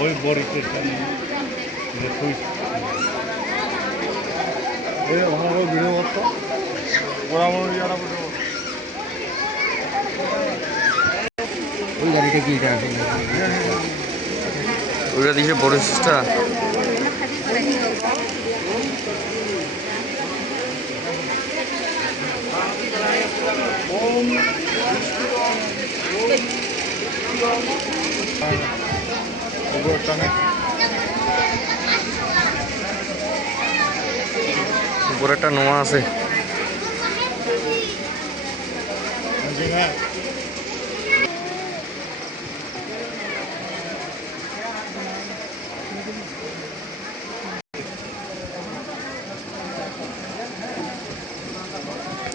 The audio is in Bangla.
ওই বরিকের সামনে দেখুই এই আমার ভিডিও করতো ওরা আমার ইয়ারা ভিডিও ওই গাড়িটা কি ওইটা দিয়েছে বড় সিস্টার। উপরে একটা নোয়া আছে।